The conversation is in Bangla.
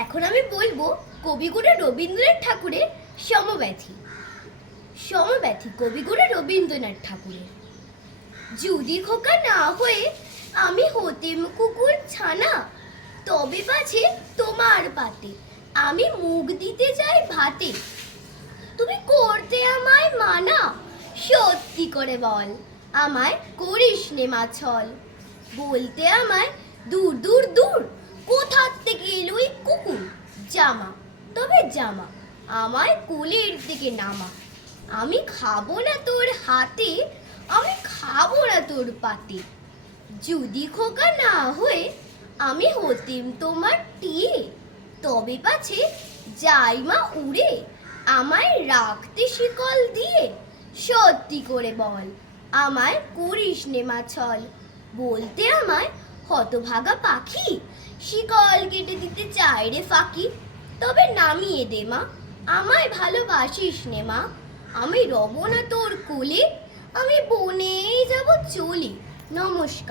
এখন আমি বলবো কবিগুরু রবীন্দ্রনাথ ঠাকুরের সমব্যথী। সমব্যথী কবিগুরু রবীন্দ্রনাথ ঠাকুরের। যদি খোকা না হয়ে আমি হতেম কুকুর ছানা, তবে পাছে তোমার পাতে আমি মুখ দিতে যাই ভাতে। তুমি করতে আমায় মানা, সত্যি করে বল আমায় করিস নে মাছল। বলতে আমায় দূর দূর দূর, কোথার থেকে এলো এই কুকুর। জামা তবে জামা, আমায় কোলের দিকে নামা। আমি খাবো না তোর হাতে, আমি খাবো না তোর পাতে। যদি খোকা না হয়ে আমি হতেম তোমার টিয়ে, তবে পাছে যাই মা উড়ে আমায় রাখতে শিকল দিয়ে। সত্যি করে বল আমায় করিস নে মাছল। বলতে আমায় হতভাগা পাখি, শিকল কেটে দিতে চাই রে ফাঁকি। তবে নামিয়ে দে মা, আমায় ভালোবাসিস নে মা। আমি রব না তোর কোলে, আমি বনেই যাব চলে। নমস্কার।